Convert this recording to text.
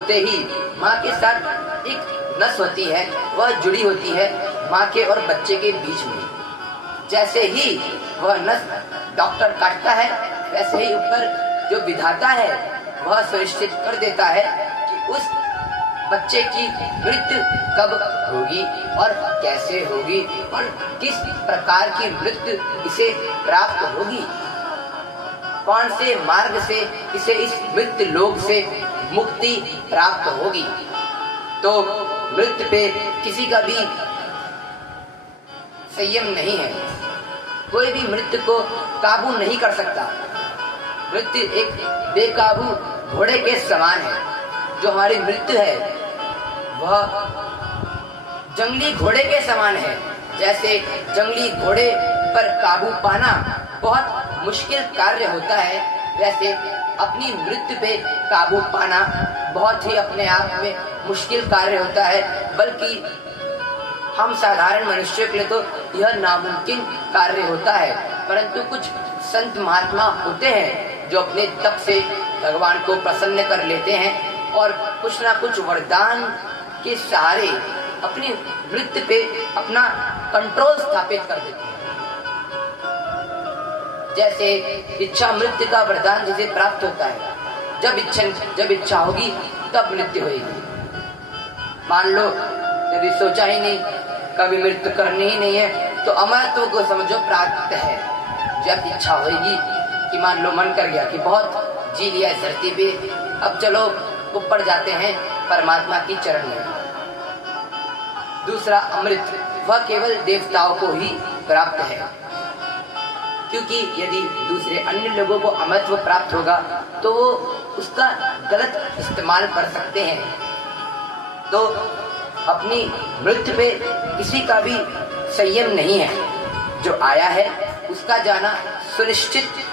होते ही माँ के साथ एक नस होती है, वह जुड़ी होती है माँ के और बच्चे के बीच में। जैसे ही वह नस डॉक्टर काटता है, वैसे ही ऊपर जो विधाता है वह सुनिश्चित कर देता है कि उस बच्चे की मृत्यु कब होगी और कैसे होगी और किस प्रकार की मृत्यु इसे प्राप्त होगी, कौन से मार्ग से इसे इस मृत्यु लोक से मुक्ति प्राप्त होगी। तो मृत्यु पे किसी का भी संयम नहीं है, कोई भी मृत्यु को काबू नहीं कर सकता। मृत्यु एक बेकाबू घोड़े के समान है। जो हमारी मृत्यु है वह जंगली घोड़े के समान है। जैसे जंगली घोड़े पर काबू पाना बहुत मुश्किल कार्य होता है, वैसे अपनी मृत्यु पे काबू पाना बहुत ही अपने आप में मुश्किल कार्य होता है। बल्कि हम साधारण मनुष्यों के लिए तो यह नामुमकिन कार्य होता है, परंतु कुछ संत महात्मा होते हैं जो अपने तप से भगवान को प्रसन्न कर लेते हैं और कुछ ना कुछ वरदान के सहारे अपनी मृत्यु पे अपना कंट्रोल स्थापित कर देते हैं। जैसे इच्छा मृत्यु का वरदान जिसे प्राप्त होता है, जब इच्छा होगी तब मृत्यु होगी। मान लो यदि सोचा ही नहीं, कभी मृत्यु करनी ही नहीं है, तो अमरत्व को समझो प्राप्त है। जब इच्छा होगी कि मान लो मन कर गया कि बहुत जी लिया इस धरती पे, अब चलो ऊपर जाते हैं परमात्मा की चरण में। दूसरा अमृत, वह केवल देवताओं को ही प्राप्त है, क्योंकि यदि दूसरे अन्य लोगों को अमृत प्राप्त होगा तो वो उसका गलत इस्तेमाल कर सकते हैं। तो अपनी मृत्यु पे किसी का भी संयम नहीं है। जो आया है उसका जाना सुनिश्चित